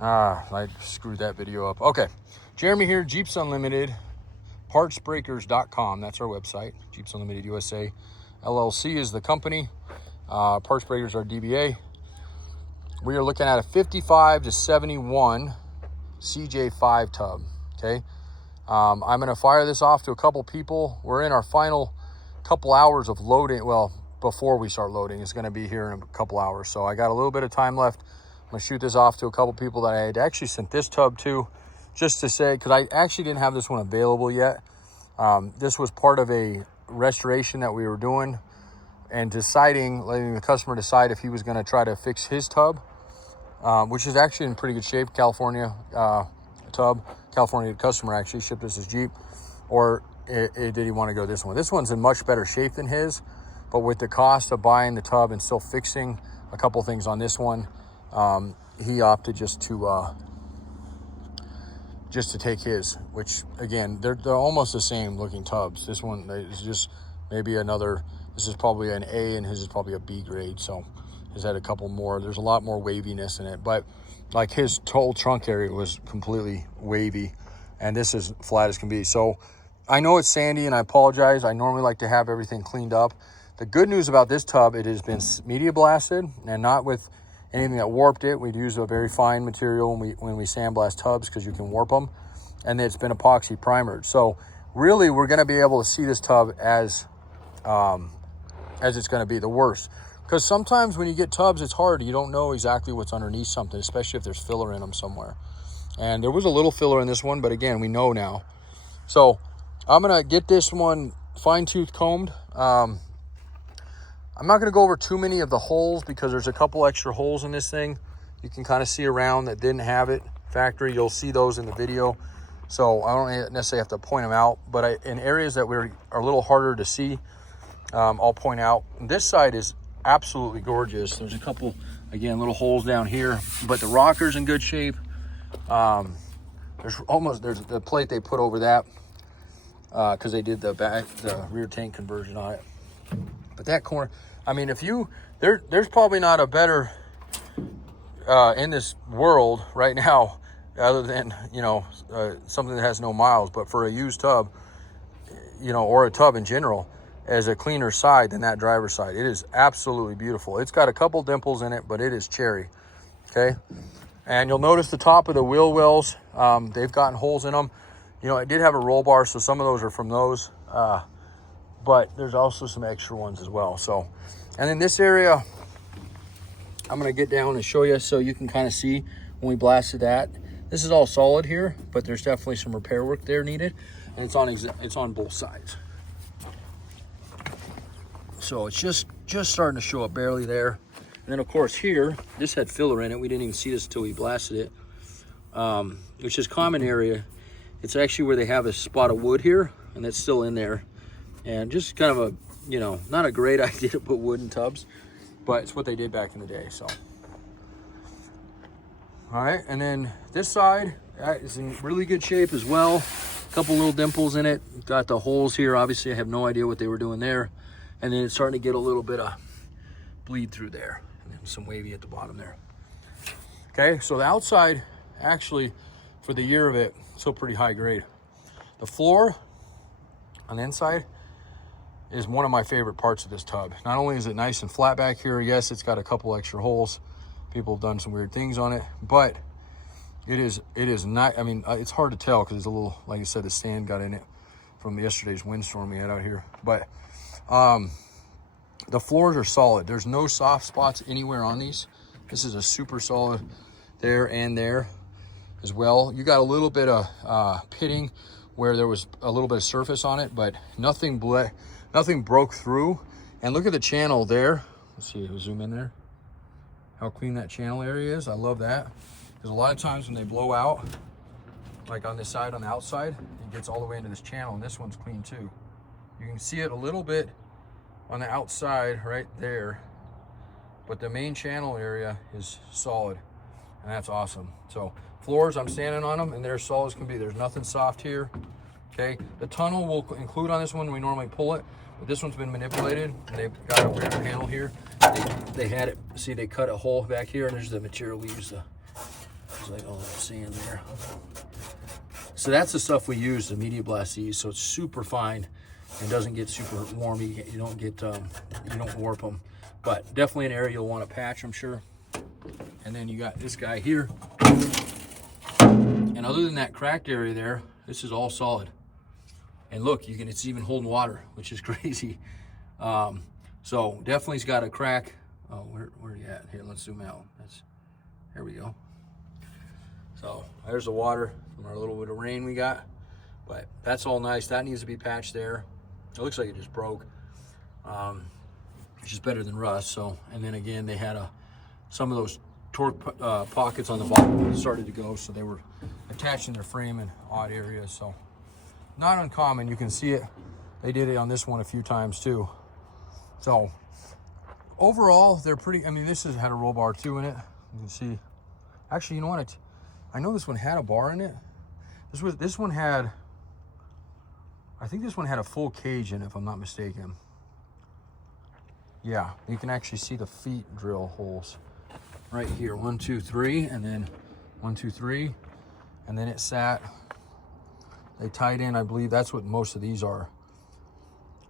I screwed that video up. Okay, Jeremy here, Jeeps Unlimited, partsbreakers.com. That's our website. Jeeps Unlimited USA LLC is the company. Parts Breakers are DBA. We are looking at a 55 to 71 CJ5 tub. Okay, I'm going to fire this off to a couple people. We're in our final couple hours of loading. Well, before we start loading, it's going to be here in a couple hours. So I got a little bit of time left. I'm going to shoot this off to a couple people that I had actually sent this tub to, just to say, because I actually didn't have this one available yet. This was part of a restoration that we were doing and letting the customer decide if he was going to try to fix his tub, which is actually in pretty good shape. California tub, California customer actually shipped us his Jeep, or did he want to go this one? This one's in much better shape than his, but with the cost of buying the tub and still fixing a couple things on this one, he opted just to take his, which again, they're almost the same looking tubs. This one is just maybe this is probably an A and his is probably a B grade. So he's had a couple more. There's a lot more waviness in it, but like his whole trunk area was completely wavy and this is flat as can be. So I know it's sandy and I apologize. I normally like to have everything cleaned up. The good news about this tub, it has been media blasted and not with anything that warped it. We'd use a very fine material when we sandblast tubs because you can warp them, and it's been epoxy primered. So really, we're going to be able to see this tub as it's going to be. The worst, because sometimes when you get tubs, it's hard. You don't know exactly what's underneath something, especially if there's filler in them somewhere. And there was a little filler in this one, but again, we know now. So I'm going to get this one fine-tooth combed. I'm not going to go over too many of the holes because there's a couple extra holes in this thing. You can kind of see around that didn't have it factory. You'll see those in the video. So I don't necessarily have to point them out, but in areas that are a little harder to see, I'll point out. This side is absolutely gorgeous. There's a couple, again, little holes down here, but the rocker's in good shape. There's the plate they put over that because they did the rear tank conversion on it. But that corner, I mean, there's probably not a better in this world right now, other than, something that has no miles, but for a used tub, or a tub in general, as a cleaner side than that driver's side. It is absolutely beautiful. It's got a couple dimples in it, but it is cherry, okay? And you'll notice the top of the wheel wells, they've gotten holes in them. It did have a roll bar, so some of those are from those. But there's also some extra ones as well. So, and in this area, I'm going to get down and show you so you can kind of see when we blasted that. This is all solid here, but there's definitely some repair work there needed, and it's on both sides. So it's just starting to show up barely there. And then of course here, this had filler in it. We didn't even see this until we blasted it, which is common area. It's actually where they have a spot of wood here, and that's still in there. And just kind of a, not a great idea to put wood in tubs, but it's what they did back in the day, so. All right, and then this side is in really good shape as well. A couple little dimples in it. Got the holes here. Obviously, I have no idea what they were doing there. And then it's starting to get a little bit of bleed through there. And then some wavy at the bottom there. Okay, so the outside, actually, for the year of it, still pretty high grade. The floor on the inside is one of my favorite parts of this tub. Not only is it nice and flat back here, yes, it's got a couple extra holes. People have done some weird things on it, but it is not, I mean, it's hard to tell because there's a little, like I said, the sand got in it from yesterday's windstorm we had out here. But the floors are solid. There's no soft spots anywhere on these. This is a super solid there and there as well. You got a little bit of pitting where there was a little bit of surface on it, but nothing broke through. And look at the channel there. Let's see, we'll zoom in there. How clean that channel area is. I love that. Because a lot of times when they blow out, like on this side, on the outside, it gets all the way into this channel, and this one's clean too. You can see it a little bit on the outside right there, but the main channel area is solid, and that's awesome. So floors, I'm standing on them, and they're solid as can be. There's nothing soft here, okay? The tunnel will include on this one. We normally pull it, but this one's been manipulated, and they've got a weird panel here. They had it, see, they cut a hole back here, and there's the material we use to Looks like all that sand there. So that's the stuff we use to media blast these, so it's super fine and doesn't get super warmy. You don't get you don't warp them, but definitely an area you'll want to patch, I'm sure. And then you got this guy here, and other than that cracked area there, this is all solid. And look, it's even holding water, which is crazy. So definitely's got a crack. Oh, where are you at? Here, let's zoom out. There we go. So there's the water from our little bit of rain we got, but that's all nice. That needs to be patched there. It looks like it just broke, which is better than rust. So, and then again, they had some of those torque pockets on the bottom started to go, so they were attaching their frame in odd areas. So not uncommon. You can see it. They did it on this one a few times too. So overall, they're pretty. I mean, this has had a roll bar too in it. You can see. Actually, you know what? I know this one had a bar in it. This one had. I think this one had a full cage in it, if I'm not mistaken. Yeah, you can actually see the feet drill holes right here. 1, 2, 3, and then 1, 2, 3, and then it sat. They tied in. I believe that's what most of these are.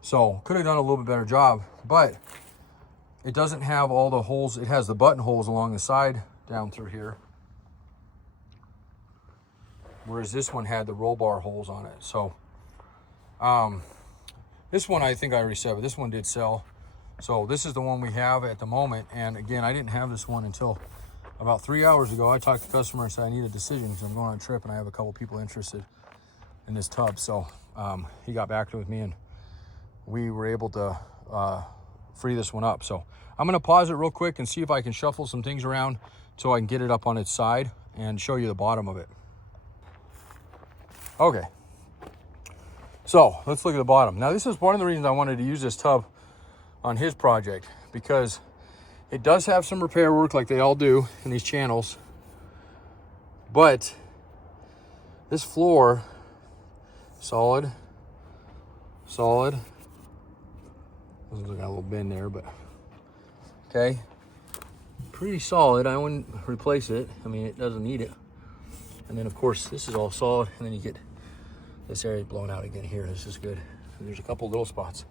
So could have done a little bit better job, but it doesn't have all the holes. It has the button holes along the side down through here, whereas this one had the roll bar holes on it. So this one I think I already said, but this one did sell. So this is the one we have at the moment. And again, I didn't have this one until about 3 hours ago. I talked to the customer and said I need a decision because I'm going on a trip and I have a couple people interested in this tub. So he got back with me and we were able to free this one up. So I'm going to pause it real quick and see if I can shuffle some things around so I can get it up on its side and show you the bottom of it. Okay. So let's look at the bottom. Now this is one of the reasons I wanted to use this tub on his project, because it does have some repair work like they all do in these channels, but this floor, solid. Got a little bend there, but okay, pretty solid. I wouldn't replace it. I mean, it doesn't need it. And then of course this is all solid, and then you get this area blown out again here. This is good. There's a couple little spots.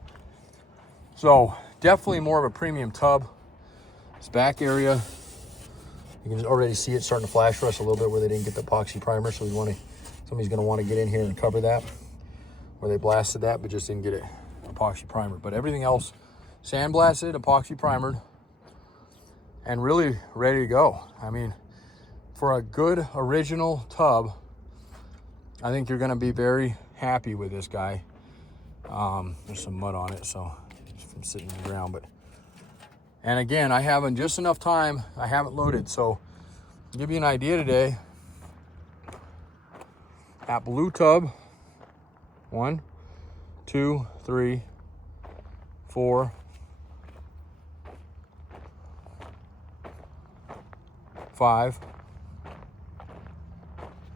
So definitely more of a premium tub. This back area, you can already see it starting to flash rust a little bit where they didn't get the epoxy primer. So somebody's gonna want to get in here and cover that, where they blasted that but just didn't get it epoxy primer. But everything else sandblasted, epoxy primered, and really ready to go. I mean, for a good original tub, I think you're gonna be very happy with this guy. There's some mud on it, so from sitting on the ground, and again, I haven't just enough time. I haven't loaded, so to give you an idea today, that blue tub, 1, 2, 3, 4, 5,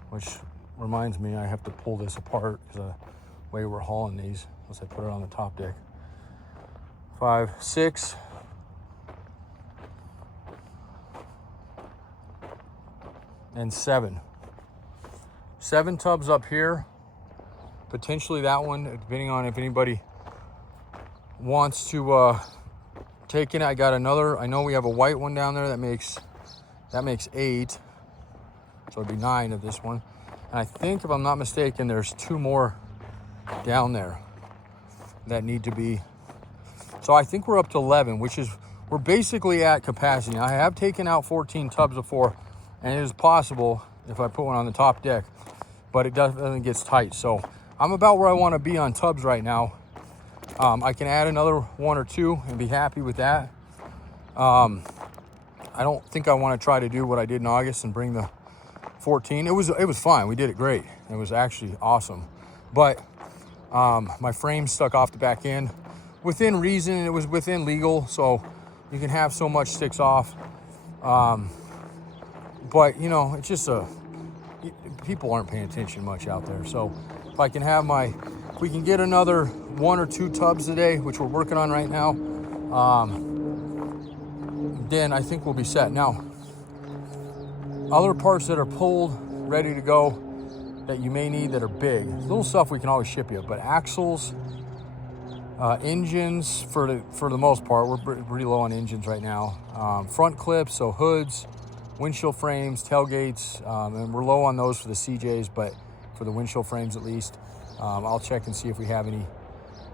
which reminds me I have to pull this apart because the way we're hauling these, unless I put it on the top deck. 5, 6, and 7. 7 tubs up here. Potentially that one, depending on if anybody wants to take it. I got another. I know we have a white one down there that makes 8. So it'd be 9 of this one. And I think, if I'm not mistaken, there's 2 more down there that need to be. So I think we're up to 11, which is, we're basically at capacity. Now, I have taken out 14 tubs before, and it is possible if I put one on the top deck, but it doesn't get tight. So I'm about where I want to be on tubs right now. I can add another 1 or 2 and be happy with that. I don't think I want to try to do what I did in August and bring the 14. It was fine. We did it great. It was actually awesome. But my frame stuck off the back end. Within reason, it was within legal, so you can have so much sticks off. But you know, it's just people aren't paying attention much out there. So if I can have if we can get another 1 or 2 tubs today, which we're working on right now, then I think we'll be set. Now, other parts that are pulled, ready to go, that you may need that are big. Little stuff we can always ship you, but axles, engines for the most part. We're pretty low on engines right now. Front clips, so hoods, windshield frames, tailgates, and we're low on those for the CJs, but for the windshield frames at least. I'll check and see if we have any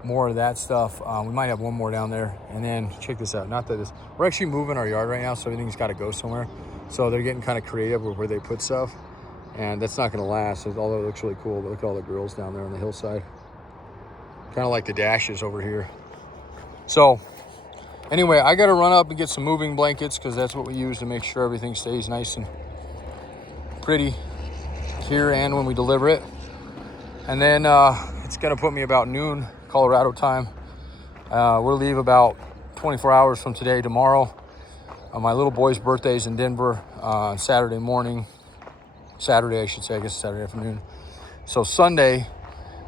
more of that stuff. We might have one more down there. And then check this out. Not that this, we're actually moving our yard right now, so everything's got to go somewhere. So they're getting kind of creative with where they put stuff, and that's not going to last. Although it looks really cool, but look at all the grills down there on the hillside. Kind of like the dashes over here. So anyway, I got to run up and get some moving blankets, because that's what we use to make sure everything stays nice and pretty here and when we deliver it. And then it's going to put me about noon Colorado time. We'll leave about 24 hours from today, tomorrow. My little boy's birthday's in Denver on Saturday morning. Saturday, I should say, I guess Saturday afternoon. So Sunday,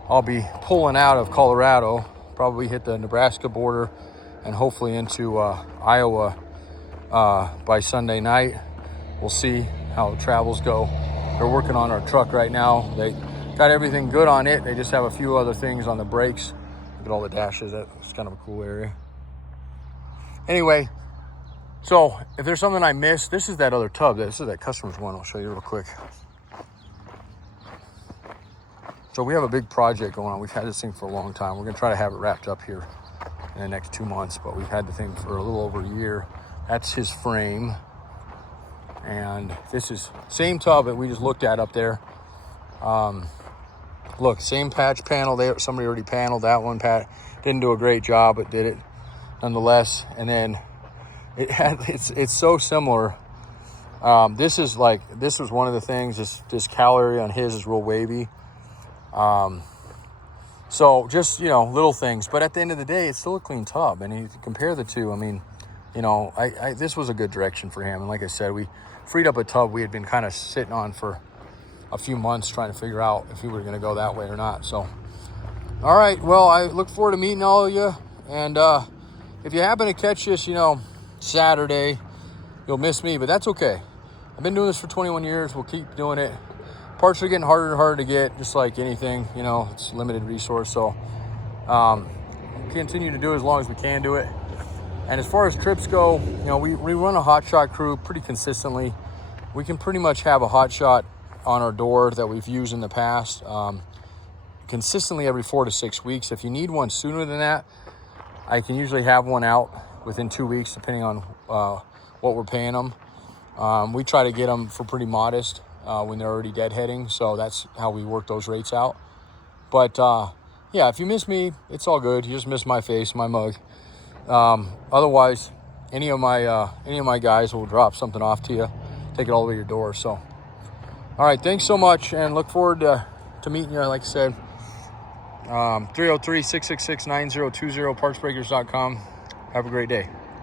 I'll be pulling out of Colorado, probably hit the Nebraska border, and hopefully into Iowa by Sunday night. We'll see how the travels go. They're working on our truck right now. They got everything good on it. They just have a few other things on the brakes. Look at all the dashes. That's kind of a cool area. Anyway, so if there's something I missed, this is that other tub. This is that customer's one. I'll show you real quick. So we have a big project going on. We've had this thing for a long time. We're going to try to have it wrapped up here in the next 2 months, but we've had the thing for a little over a year. That's his frame. And this is same tub that we just looked at up there. Look, same patch panel there. Somebody already paneled that one. Didn't do a great job, but did it nonetheless. And then it's so similar. This was one of the things. This cowl area on his is real wavy. So just, little things. But at the end of the day, it's still a clean tub. And you compare the two. I mean, this was a good direction for him. And like I said, we freed up a tub we had been kind of sitting on for a few months trying to figure out if we were going to go that way or not. So, all right. Well, I look forward to meeting all of you. And if you happen to catch this, Saturday, you'll miss me, but that's okay. I've been doing this for 21 years. We'll keep doing it. Parts are getting harder and harder to get, just like anything. It's a limited resource. So we'll continue to do it as long as we can do it. And as far as trips go, we run a hot shot crew pretty consistently. We can pretty much have a hot shot on our door that we've used in the past consistently every 4 to 6 weeks. If you need one sooner than that, I can usually have one out within 2 weeks, depending on what we're paying them. We try to get them for pretty modest when they're already deadheading, so that's how we work those rates out. But yeah, if you miss me, it's all good. You just miss my face, my mug. Otherwise, any of my guys will drop something off to you, take it all the way to your door. So, all right, thanks so much, and look forward to meeting you. Like I said, 303-666-9020, partsbreakers.com. Have a great day.